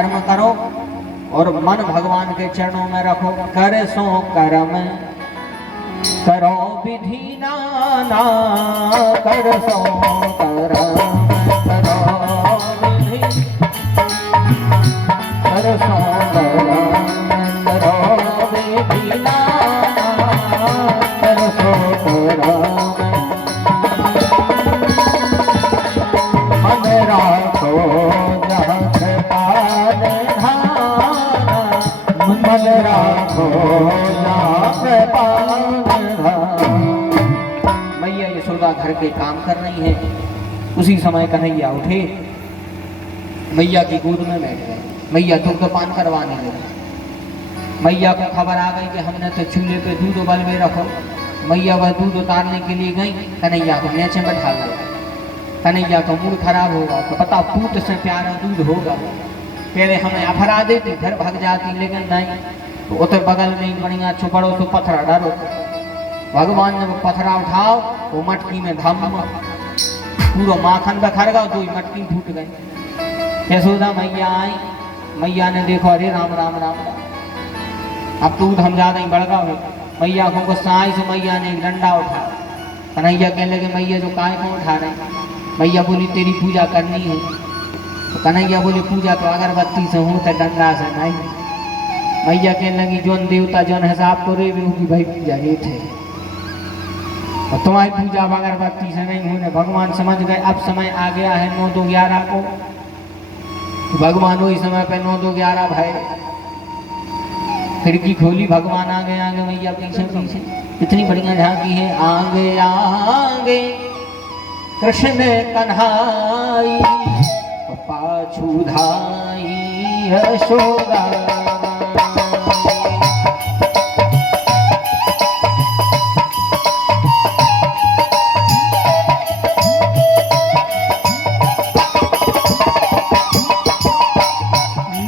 कर्म करो और मन भगवान के चरणों में रखो। कर सो कर्म करो विधि नाना, कर सो कर्म करो विधि, कर सो कर्म करो विधि नाना, कर सो कर्म मन राखो जहाँ कृपाल धाना, मन राखो जहाँ कृपाल धाना। मैया यशोदा घर के काम कर रही है, उसी समय कन्हैया उठे, मैया की गोद में बैठ गए। मैया दुग्धपान करवाने लगे। मैया को खबर आ गई कि हमने तो चूल्हे पे दूध उबाल में रखो। मैया वह दूध उतारने के लिए गई, कन्हैया को नीचे में ढाल दिया। कन्हैया का मूड खराब होगा तो पता पूत से प्यारा दूध होगा, पहले हमें अफरा देती, घर भाग जाती, लेकिन नहीं, तो उधर बगल में बढ़िया छुपड़ो तो पत्थरा डालो। भगवान ने वो पत्थरा उठाओ, वो मटकी में धम पूरा माखन बखर गया, दो मटकी फूट गई। यशोदा मैया आई, मैया ने देखो, अरे राम राम राम राम, अब दूध हम ज्यादा ही बढ़ गए। मैया को गुस्सा आई से मैया ने एक डंडा उठा। कन्हैया कहने लगे मैया जो काय को उठा रहे? मैया बोली तेरी पूजा करनी है। तो कन्हैया बोली पूजा तो अगरबत्ती से हूँ तो डंडा से नहीं। मैया कहने लगी जोन देवता जोन हिसाब को रे भी भाई पूजा ये थे, और तुम्हारी पूजा अगरबत्ती से नहीं होने। भगवान समझ गए अब समय आ गया है 9-2-11 को। भगवान वही समय पे 9-2-11 भाई, खिड़की खोली, भगवान आगे आगे, मैया पीछे पीछे। कितनी बढ़िया झांकी है, आगे आगे कृष्ण कन्हाई, पाछू धाई यशोदा।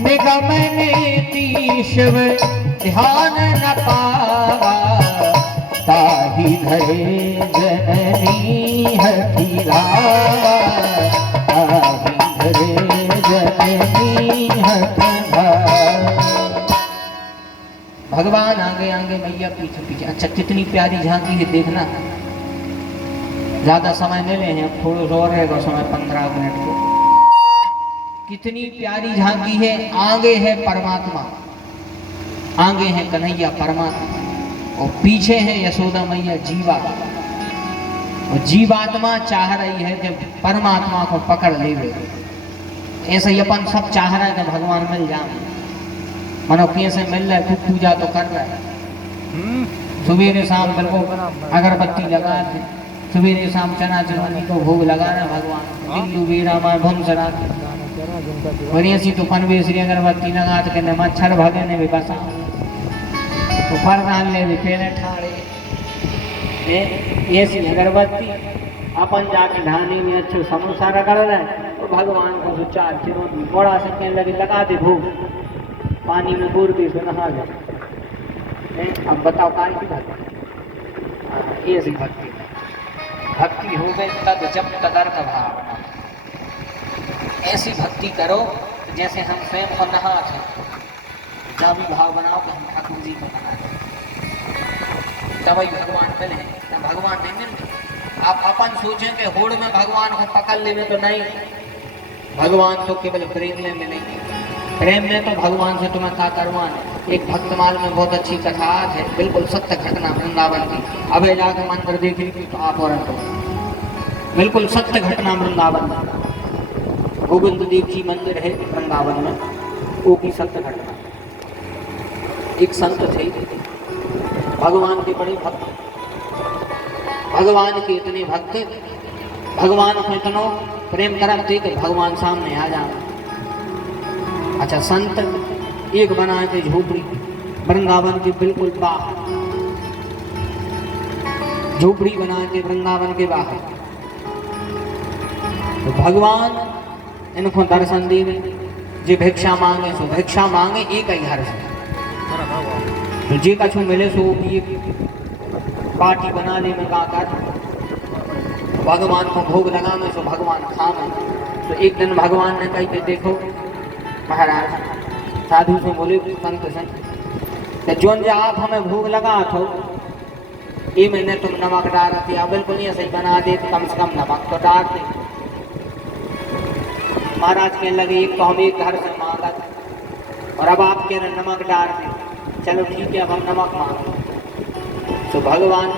निगम नीति शिव ध्यान न पावा, ताहि धरे जननी हठी धावा, ताहि धरे जननी हठी धावा। भगवान आगे आगे, मैया पीछे पीछे। अच्छा कितनी प्यारी झांकी है, देखना। ज्यादा समय नहीं ले, अब थोड़ा सा और रहेगा समय, 15 मिनट को। कितनी प्यारी झांकी है। आगे है परमात्मा, आगे है कन्हैया परमात्मा, और पीछे है यशोदा मैया जीवा। और जीवात्मा चाह रही है कि परमात्मा को पकड़ ले। ऐसे ही अपन सब चाह रहे हैं कि भगवान मिल जाए, मनो कैसे मिल रहा है, खूब पूजा तो कर रहा है। सुबह शाम बिल्कुल अगरबत्ती लगा थे, सुबह शाम चना चुनरी को भोग लगा रहे भगवान। बिंदु बीरा माँ भूमसरा और ऐसी तो पनवेश्वरी अगरबत्ती लगा तो कहने मच्छर भगे ने भी बसा, तो फरदान ले भी पहले ठाड़े ऐसी अगरबत्ती अपन जाके ढाने में अच्छे समोसा रगड़ रहे हैं, तो भगवान को जो 4 चिरौंजी थोड़ा से कहने लगे लगा दे भोग, पानी में बूर दी से नहा गए। अब बताओ काय की भक्ति, ऐसी भक्ति भक्ति हो गई तद जब तदर्थ भावना। ऐसी भक्ति करो जैसे हम स्वयं को नहा थे, जहाँ भी भाव बनाओ कि हम ठाकुर जी को नहा थे, तभी भगवान मिले, तब भगवान नहीं मिलते। आप अपन सोचें कि होड़ में भगवान को पकड़ लेवे तो नहीं, भगवान तो केवल प्रेम में मिलेंगे। प्रेम में तो भगवान से तुम्हें क्या करवाना। एक भक्तमाल में बहुत अच्छी कथा है, बिल्कुल सत्य घटना वृंदावन की। अबे जाके मंदिर देख ली तो आप और बिल्कुल सत्य घटना वृंदावन में। गोविंद देव जी मंदिर है वृंदावन में, वो की सत्य घटना। एक संत थे, भगवान के बड़े भक्त, भगवान के इतने भक्त, भगवान को इतना प्रेम करते कि भगवान सामने आ जाए। अच्छा संत एक बनाए थे झोपड़ी वृंदावन के बिल्कुल बाहर, झोपड़ी बनाए थे वृंदावन के बाहर। तो भगवान इनको दर्शन देवे, जे भिक्षा मांगे सो भिक्षा मांगे एक ही घर से, तो जे कछु मिले सो भी पार्टी बना ले में गाकर भगवान को भोग लगाने सो भगवान खावे। तो एक दिन भगवान ने कही कि देखो महाराज साधु से बोले संत कि जोन जा आप हमें भोग लगा थो ये मैंने तुम नमक डाल दी, अब बिल्कुल नहीं ऐसे बना दे तो कम से कम नमक तो डाल दे। महाराज कहने लगे एक तो हम एक घर से मांगा और अब आप कह रहे नमक डाल दे, चलो ठीक है अब हम नमक मांगो। तो भगवान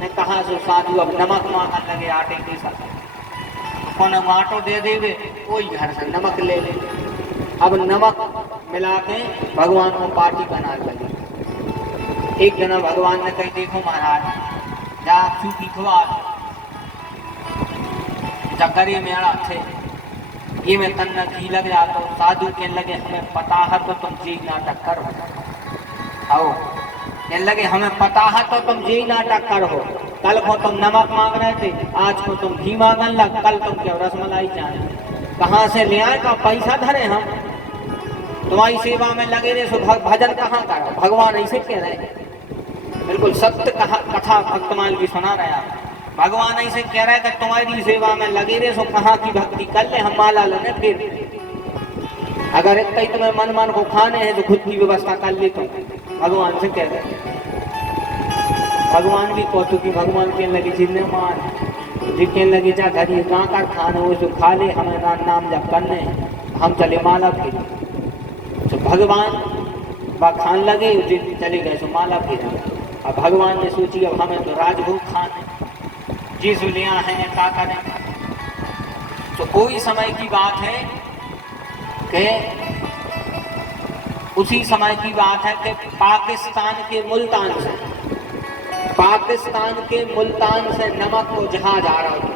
ने कहा सो साधु अब नमक मांगने लगे आटे के साथ, कौन हम आटो दे देवे कोई घर से नमक ले ले। अब नमक मिला के भगवान को पार्टी बना लगे। एक दिन भगवान ने कही देखो महाराज जा सूखी खुआ जकरे में अड़ा थे ये में तन्ना घी लग जाता। साधु कहने लगे हमें पता है तो तुम जी नाटक करो। आओ कहने लगे हमें पता है तो तुम जी नाटक करो। कल को तुम नमक मांग रहे थे, आज को तुम घी मांगने लग, कल तुम क्यों रसमलाई चाहे। कहाँ से ले आए का पैसा धरे हम तुम्हारी सेवा में लगे रहे। सो भजन कहाँ करो। भगवान ऐसे कह रहे हैं, बिल्कुल सत्य कथा भक्तमान की सुना रहे हैं। भगवान ऐसे कह रहे हैं कि तुम्हारी सेवा में लगे रहे सो कहाँ की भक्ति कर ले, हम माला लेने फिर अगर इतना ही तुम्हें मन मन को खाने हैं तो खुद की व्यवस्था कर ले। तुम भगवान से कह रहे भगवान भी कौतुकी भगवान कहने लगे जिन्हें मान जी कहने लगे जा घर कहाँ का खाने वो जो खा ले, हमें नाम जब करने हम चले माला फिर। तो भगवान वह खान लगे चले गए सो माला फिर। अब भगवान ने सोची अब हमें तो राजभोग खाने जिस लिया है क्या करें। तो कोई समय की बात है कि उसी समय की बात है कि पाकिस्तान के मुल्तान से नमक को जहाज आ रहा था।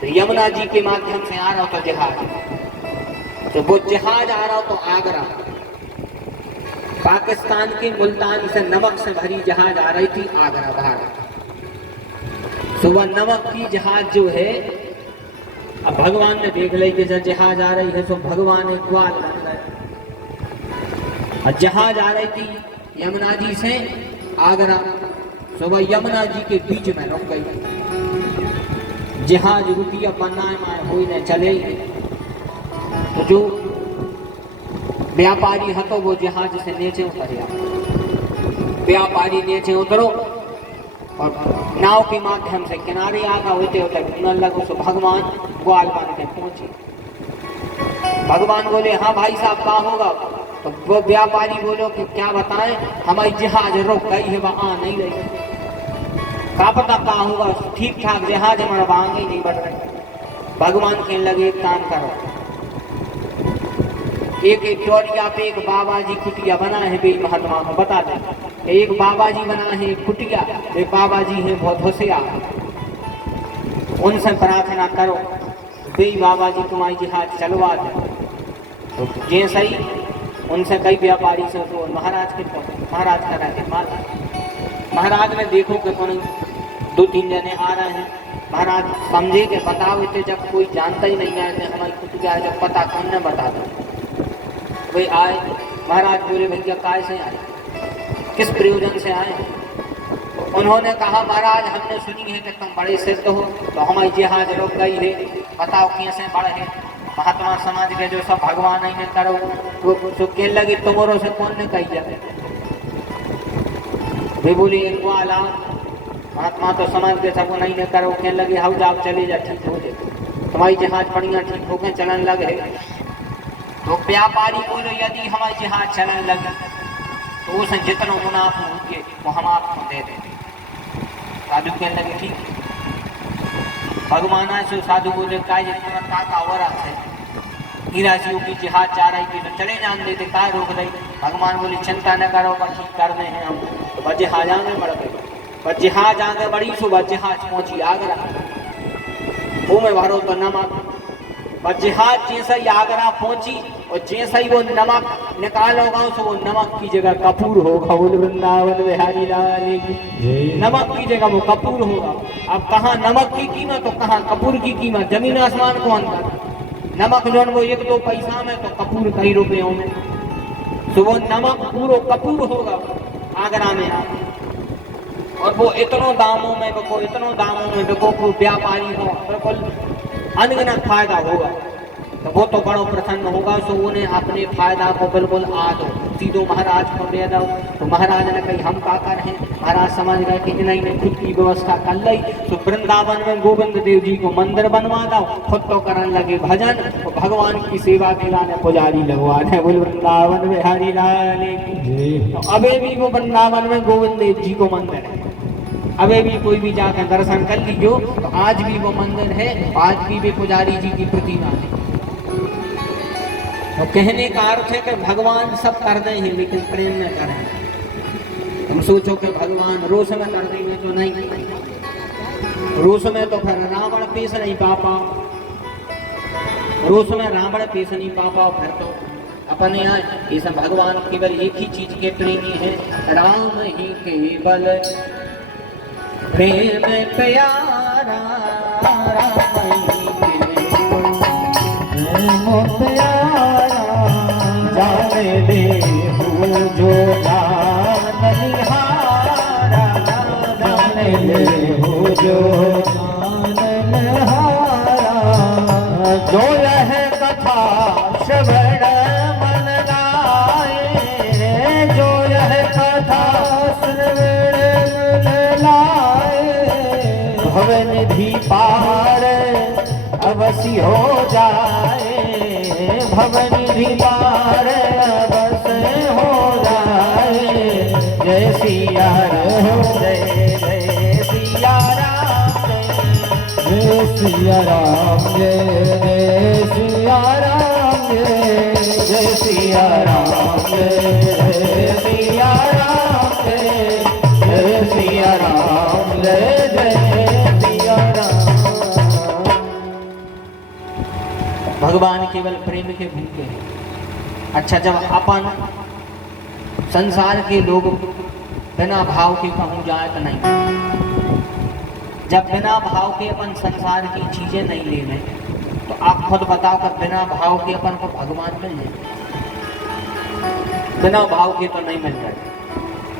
तो यमुना जी के माध्यम से आ रहा था जहाज। तो वो जहाज आ रहा तो आगरा, पाकिस्तान के मुल्तान से नमक से भरी जहाज आ रही थी आगरा भारत। तो वह नमक की जहाज जो है अब भगवान ने देख ली कि जब जहाज आ रही है तो भगवान एक ग्वाल बन गए। और जहाज आ रही थी यमुना जी से आगरा, तो वह यमुना जी के बीच में रुक गई। जहाज रुकी अब बनाए माए हुई ने चले। तो जो व्यापारी है तो वो जहाज से नीचे उतरिया। व्यापारी नीचे उतरो और नाव के माध्यम से किनारे आगा होते होते घूमने लगो। सो भगवान ग्वाल बन के पहुंचे। भगवान बोले हाँ भाई साहब क्या होगा। तो वो व्यापारी बोलो कि क्या बताएं हमारी जहाज रुक गई है, वह आ नहीं रही। क्या पता क्या होगा, ठीक ठाक जहाज हमारा आगे नहीं बढ़ रही। भगवान कहने लगे एक काम करो, एक टोरिया पे एक बाबा जी कुटिया बना है। बे महात्मा को बता दें एक बाबा जी बना है कुटिया, वे बाबा जी हैं बहुत होशियार, उनसे प्रार्थना करो वे बाबा जी तुम्हारी जहाज चलवा दे। तो जैसे ही उनसे कई व्यापारी से तो महाराज के महाराज का रहे महाराज ने देखो कि कौन 2-3 जने आ रहे हैं। महाराज समझे के बताओ इतने जब कोई जानता ही नहीं है हमारी कुटिया है, जब पता कौन ने बता दो। वे आए, महाराज बोले भैया काय से आए, किस प्रयोजन से आए। उन्होंने कहा महाराज हमने सुनी है कि तुम बड़े सिद्ध हो, तो हमारी जहाज रुक गई है, बताओ कैसे बड़े है। महात्मा समाज के जो सब भगवान ही ने करो वो कहने लगे तुम्हारों से कौन ने कही जाए। वे बोले एक वाला महात्मा तो समाज के सब नहीं ने करो। कहने लगे हाउ जाओ चले जा ठीक हो जाए, तुम्हारी जहाज बढ़िया ठीक हो गए चलन लगे। तो व्यापारी बोलो यदि हमारी जहाज चलन लगे तो उसे जितना मुनाफा होंगे वो हम आपको दे देंगे। साधु कहने लगे ठीक। भगवान से साधु बोले का हो रहा है राशियों की जहाज जा रही थी तो चले जान देते काय रोक रही। भगवान बोले चिंता न करो ठीक करने हैं हम। तो जहाज आगे बढ़ गए, जहाज आगे बढ़ी सुबह जहाज पहुंची आगरा। वो में भरो तो नमक, जहाज जैसा ही आगरा पहुंची और जैसा ही वो नमक निकालोगा तो वो नमक की जगह कपूर होगा। बोल वृंदावन बिहारी लाल की, नमक की जगह वो कपूर होगा। अब कहाँ नमक की कीमत तो कहाँ कपूर की कीमत, जमीन आसमान को अंतर। नमक जो वो 1-2 पैसा में तो कपूर कई रुपयों में। तो वो नमक पूरा कपूर होगा आगरा में आगे। और वो इतनों दामों में बिको, इतनों दामों में बिको को व्यापारी हो बिल्कुल अनगिनत फायदा होगा। तो वो तो बड़ो प्रसन्न होगा। सो उन्हें अपने फायदा को बिल्कुल आदो सीधो महाराज को दे दो। तो महाराज ने कही हम का कर हैं। महाराज समझ गए कि इन्हीं ने खुद की व्यवस्था कर ली। तो वृंदावन में गोविंद देव जी को मंदिर बनवा दो। खुद तो करने लगे भजन, तो भगवान की सेवा के लाने पुजारी लगवाने। बोल वृंदावन में हरि लाल की। तो अबे भी वो वृंदावन में गोविंद देव जी को मंदिर है। अबे भी कोई भी जाकर दर्शन कर लीजिए, तो आज भी वो मंदिर है, आज भी वे पुजारी जी की प्रतिमा है। तो कहने का अर्थ है कि भगवान सब कर दे हैं, लेकिन प्रेम में करें। हम सोचो कि भगवान रोष में कर देंगे तो नहीं, रोष में तो फिर रावण पेश नहीं पा पाओ, रोष में रावण पेश नहीं पा पाओ, फिर तो अपने यहाँ ये सब भगवान केवल एक ही चीज के प्रेमी है, राम ही केवल प्रेम प्यारा, राम ही प्यारा जाने दे जो जाननिहारा, जाने दे जो जाननिहारा, जो यह कथा श्रवण मन लाए, जो यह कथा श्रवण मन लाए, भवनिधि पार अवश्य हो जाए, भवनिधि पार अवश्य हो जाए। जय सिया राम, जय जय सिया राम, जय सिया राम, जय सिया राम, जय सिया राम, जय सिया राम, जय सिया राम, जय जय सिया राम। भगवान केवल प्रेम के भूखे हैं। अच्छा, जब अपन संसार के लोग बिना भाव के कहूँ जाए तो नहीं, जब बिना भाव के अपन संसार की चीजें नहीं ले लें, तो आप खुद बताओ कि बिना भाव के अपन को भगवान मिल जाए? बिना भाव के तो नहीं मिल जाए।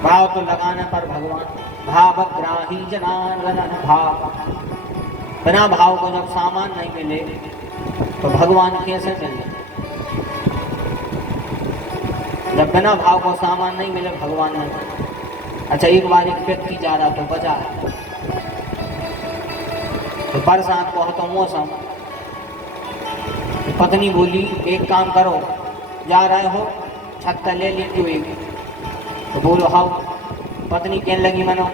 भाव तो लगाने पर भगवान, भावग्राही जनार्दन भाव। बिना भाव को जब सामान नहीं मिले तो भगवान कैसे मिले? जब बिना भाव को सामान नहीं मिले भगवान नहीं। अच्छा, एक बार एक व्यक्ति जा रहा तो बाजार, तो बरसात को तो मौसम, पत्नी बोली एक काम करो, जा रहे हो छत्ता ले लीजिए एक। तो बोलो हाँ। पत्नी कहने लगी मनो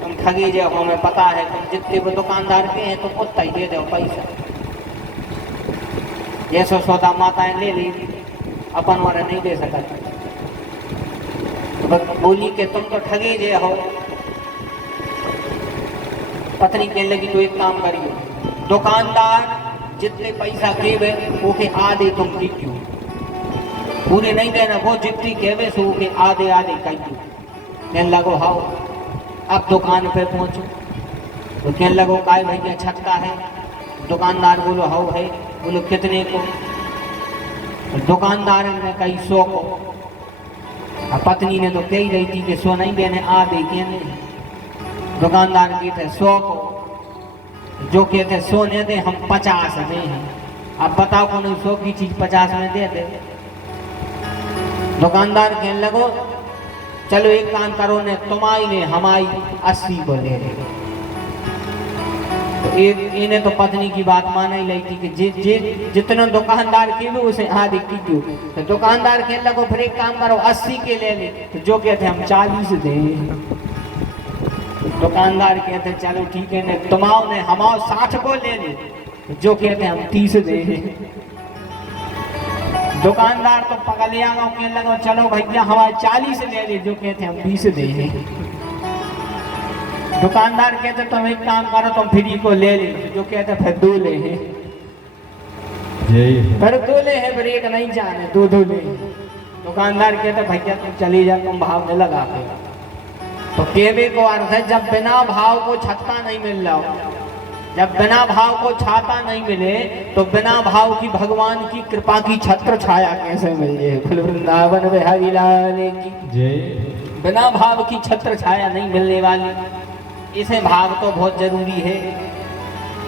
तुम ठगी जाओ, हमें पता है तुम जितने वो दुकानदार के हैं तुम उतना ही दे दो पैसा। जैसो सौदा माताएं ले ली, अपन वाला नहीं दे सका। तो बोली कि तुम तो ठगे जे हो। पत्नी कहने लगी तो एक काम करियो, दुकानदार जितने पैसा केवे ओके आधे तुम दीजियो, पूरे नहीं देना, वो जितनी केवे सो ओके आधे आधे कहियो। कहने लगो हाओ। अब दुकान पे पहुंचो तो कहने लगो काय भैया छत्ता है? दुकानदार बोलो हाउ है। बोलो कितने को? तो दुकानदार ने कही 100 को। पत्नी ने तो कही रही थी कि 100 नहीं देने, आधे कहने। दुकानदार कहते 100 को, जो कहते 100 नहीं दे हम 50 दे हैं। अब बताओ कौन 100 की चीज 50 में दे दे? दुकानदार कहने लगो चलो एक काम करो ने, तुम्हारी ने हमारी 80 को ले ले। तो इन्हें तो पत्नी की बात मान ही ली थी कि जितना दुकानदार के भी उसे आधे की क्यों। तो दुकानदार कहने लगो फिर एक काम करो 80 के ले ले। तो जो कहते हम 40 दे। दुकानदार कहते चलो ठीक है ने, तुम्हारा ने हमारे 60 को ले ले। तो जो कहते हम 30 दे। दुकानदार तो पगलिया गो, कहने लगो चलो भैया हमारे 40 ले ले। जो कहते हम 20 दे। दुकानदार कहते तुम एक काम करो तुम फ्री को ले ले। जो कहते फिर 2 ले हैं, फिर 2 ले हैं, फिर एक नहीं जाने 2 ले। दुकानदार कहते भैया तुम चली जा, तुम भाव में लगा के। तो कहने को अर्थ है जब बिना भाव को छत्ता नहीं मिल रहा, जब बिना भाव को छाता नहीं मिले तो बिना भाव की भगवान की कृपा की छत्र छाया कैसे मिल जाए? वृंदावन में हरि लाल की जय। बिना भाव की छत्र छाया नहीं मिलने वाली। इसे भाव तो बहुत जरूरी है।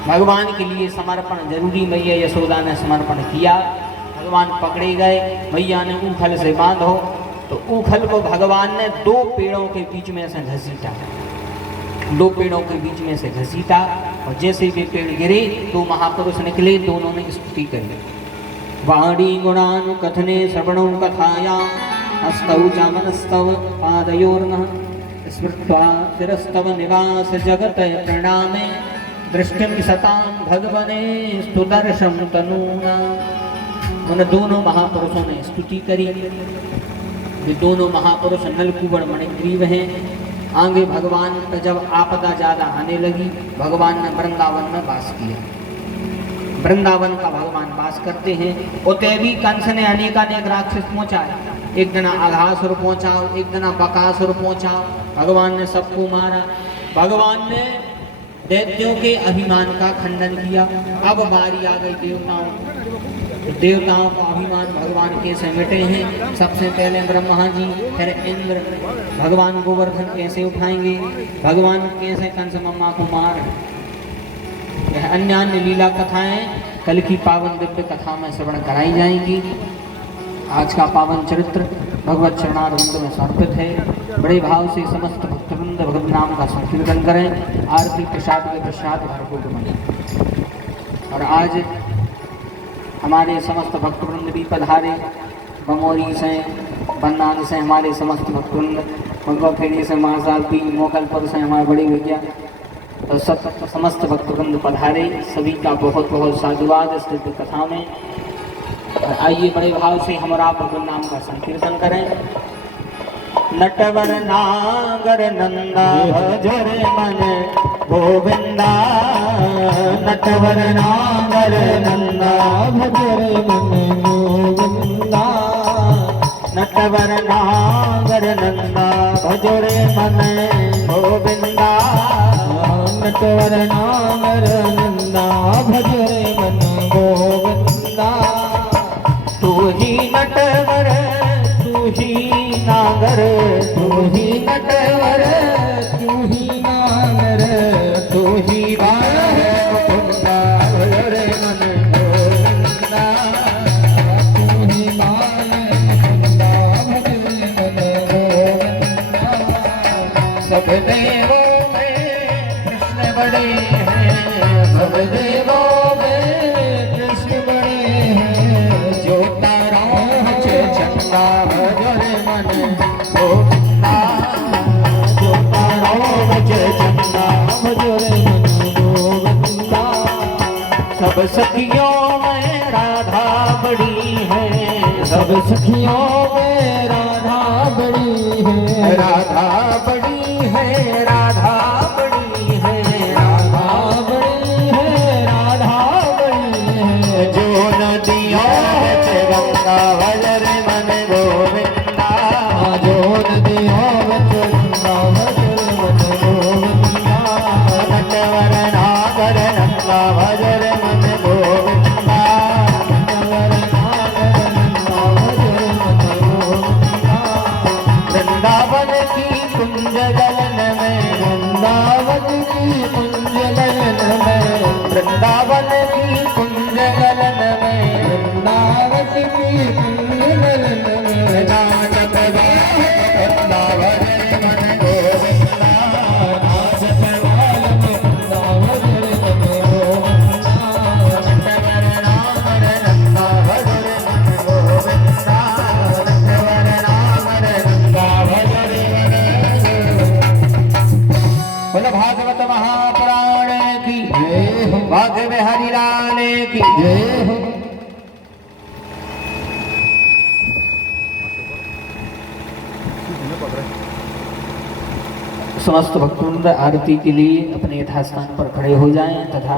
भगवान के लिए समर्पण जरूरी। मैया यशोदा ने समर्पण किया, भगवान पकड़े गए, मैया ने ऊखल से बांधो, तो ऊखल को भगवान ने 2 पेड़ों के बीच में से घसीटा, 2 पेड़ों के बीच में से घसीटा, और जैसे वे पेड़ गिरे 2 महापुरुष निकले, दोनों ने स्तुति करी। वाणी गुणानु कथने श्रवणों कथाया हस्तौ च मनस्तव पादयोर्नः स्मृत्वा शिरस्तव निवास जगत प्रणामे दृष्टिं सतां भगवने स्तुदर्शं तनूना। उन दोनों महापुरुषों ने स्तुति करी। वे दोनों महापुरुष नलकुबर मणिग्रीव हैं। आगे भगवान का जब आपदा ज़्यादा आने लगी, भगवान ने वृंदावन में वास किया। वृंदावन का भगवान वास करते हैं। उते भी कंस ने अनेकानेक राक्षस पहुँचाए, एक जना अघासुर पहुँचाओ, एक जना बकासुर पहुँचाओ, भगवान ने सबको मारा। भगवान ने दैत्यों के अभिमान का खंडन किया। अब बारी आ गई देवताओं, देवताओं का अभिमान भगवान कैसे मिटे हैं। सबसे पहले ब्रह्मा जी, फिर इंद्र, भगवान गोवर्धन कैसे उठाएंगे, भगवान कैसे कंस मम्मा को मार। यह अन्य अन्य लीला कथाएं कल की पावन दिव्य कथा में श्रवण कराई जाएंगी। आज का पावन चरित्र भगवत चरणारविंद में समर्पित है। बड़े भाव से समस्त भक्तवृंद भगवत नाम का संकीर्तन करें। आरती प्रसाद के पश्चात घर को घुमाएं। और आज हमारे समस्त भक्तवृंद भी पधारे। बमोरी से, बन्नान से हमारे समस्त भक्तवृंद, मंगलखेड़ी से महासाल भी, मोकलपुर से हमारे बड़े भैया, तो समस्त भक्तवृंद पधारे। सभी का बहुत बहुत साधुवाद इस दिव्य कथा में। आइए बड़े भाव से हमारा भगवान नाम का संकीर्तन करें। नटवर नागर नंदा भजर मन गोविंदा, नटवर नागर नंदा भजर मन गोविंदा, नटवर नागर नंदा भजर मन गोविंदा, नटवर नागर नंदा भजर मन गोविंदा। तू ही नटवर तू ही नागर, तू ही नटवर तू ही नागर, तू ही बार मुकुंदा भजरे मन गोविंदा, तू ही बार मुकुंदा भजरे मन गोविंदा। सब देवों में कृष्ण बड़े हैं, सब देवों में कृष्ण बड़े हैं, जो तारा चंदा भजरे मन गोविंदा, जो तारा चंदा भजरे मन गोविंदा। सब सखियों में राधा बड़ी है, सब सखियों में राधा बड़ी है, राधा बड़ी है, राधा बड़ी है, राधा बड़ी है, राधा बड़ी है। जो नदियों में गंगा भजरे मन गोविंदा, जो नदियों में गंगा भजरे मन गोविंदा, नटवर नागर नंदा भजरे मन गोविंदा, नटवर नागर नंदा भजरे मन गोविंदा। वृंदावन की कुंज गलन में, वृंदावन की कुंज गलन में, वृंदावन की कुंज गलन में, वृंदावन की कुंज गलन में, नाचत वृंदा भजरे मन गोविंदा, नाचत वृंदा भजरे मन गोविंदा, नटवर नागर नंदा भजरे मन गोविंदा, नटवर नागर नंदा भजरे मन। बोलो भागवत महापुराण की जय हो, भाग्य बिहारी लाल की जय हो। समस्त भक्तवृंद आरती के लिए अपने यथास्थान पर खड़े हो जाएं तथा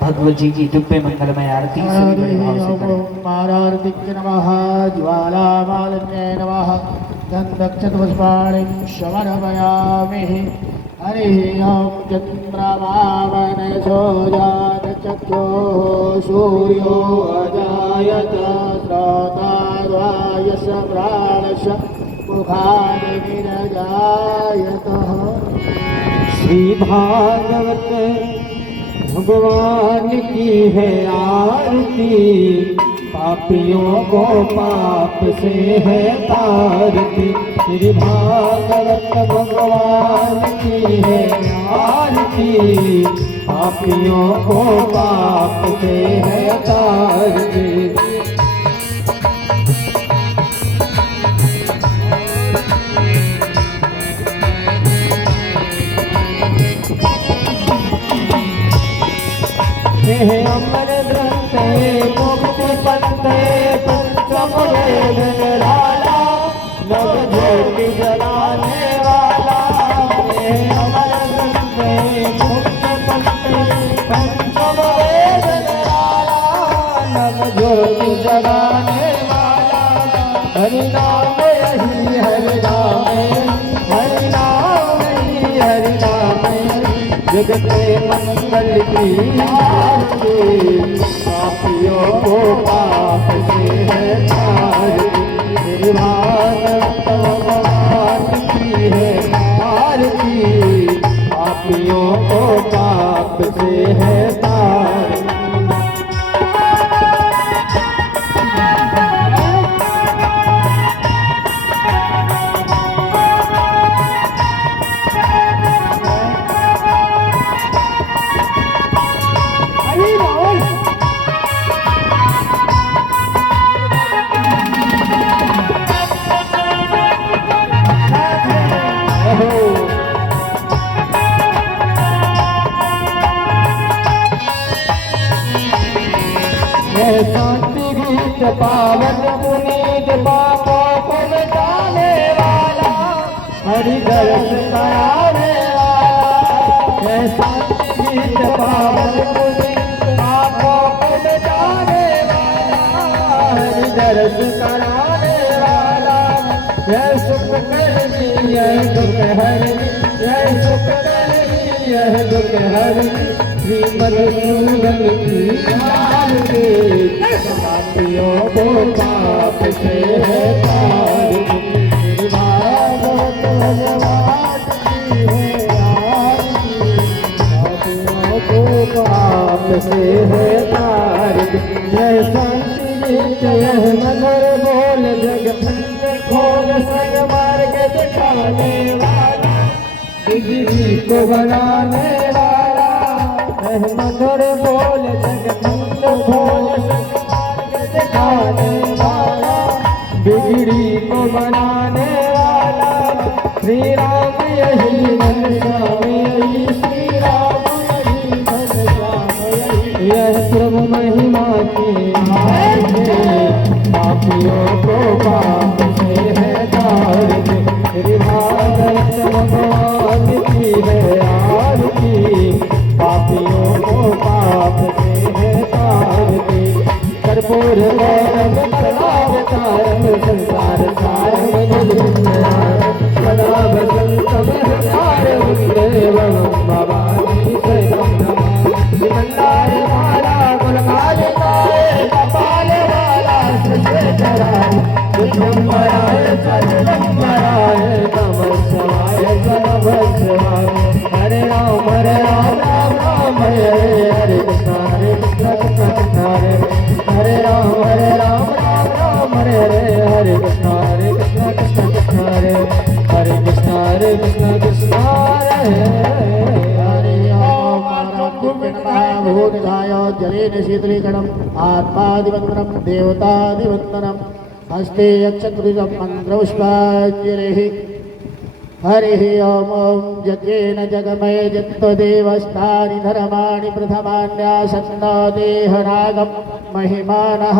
भगवत जी की दिव्य मंगलमय आरती सभी बड़े भाव से करें। मारार्तिक्य नमः, ज्वालामालिन्ये नमः, गन्धक्षतपुष्पाणिं शमनमयामि। हरिः ॐ चन्द्रमावनयसो जातचक्षुः सूर्यो अजायत श्रोतार्वायस प्राणश मुखानि विरजायतः। श्रीभागवत भगवान की है आरती, पापियों को पाप से है तारती। श्री भागवत भगवान की है आरती, पापियों को पाप से है तारती। हे अमर ग्रंथ मुक्ति पंथे पंचम वेद निराला, नव ज्योति जलाने वाला। हे अमर ग्रंथ मुक्ति पंथे पंचम वेद निराला, नव ज्योति जलाने वाला। हरि नाम यही हरि नाम, हरि नाम यही हरि नाम, जगत में मंगल की आरती, पापियों को पाप से है तारती। श्री भागवत भगवान की है आरती, पापियों को पाप से है तारती। शांति गीत पावन पुनीत पापों को मिटाने वाला, हरि दर्श कराने वाला। शांति गीत पावन पुनीत पापों को मिटाने वाला, हरि दर्श कराने वाला। यह सुख करनी यह दुख हरनी, यह सुख करनी यह दुख हरनी, श्रीमद् की आरती, पापियों को पाप से है तारती। भागवत भगवान की है आरती, पापियों को पाप से है तारती। यह शांति गीत यह मधुर बोल, जग खोल संग मार्ग दिखाने वाला, बिजली को बनाने वाला। मधुर बोल जगत खोल मार्ग दिखाने वाला, बिगड़ी को बनाने वाला। श्री राम यही मन श्याम यही, श्री राम यही मन श्याम यही। यह प्रभु महिमा की आरती, पापियों को पाप से है तारती। श्री भागवत भगवान की है आरती, पापियों को पाप से है तारती। कर्पूर गौरव कलावतारम, संसार सारम सदा बसंतम हृदयारम, देवम भवानी शरणं नमामि। मंदार माला गुलमालिकाय, कपाल वाला श्रीधराय, विश्वम्भराय सर्वम्भराय, नमः शिवाय नमः शिवाय। हरे राम राम राम हरे हरे, कृष्ण कृष्ण कृष्ण हरे हरे राम राम राम हरे हरे, कृष्ण कृष्ण कृष्ण हरे हरे, कृष्ण कृष्ण हरे हरे। भूतधाय जलेन शीतलीकरणम्, आत्मादिवन्दनं देवतादिवन्दनं, हस्ते यक्षतुलितं मन्त्रपुष्पाञ्जलिः। हरिः ओम यज्ञेन जगमय जत्वदेवस्तानि धर्माणि प्रथमान्यासन्नो देहरागं महिमानः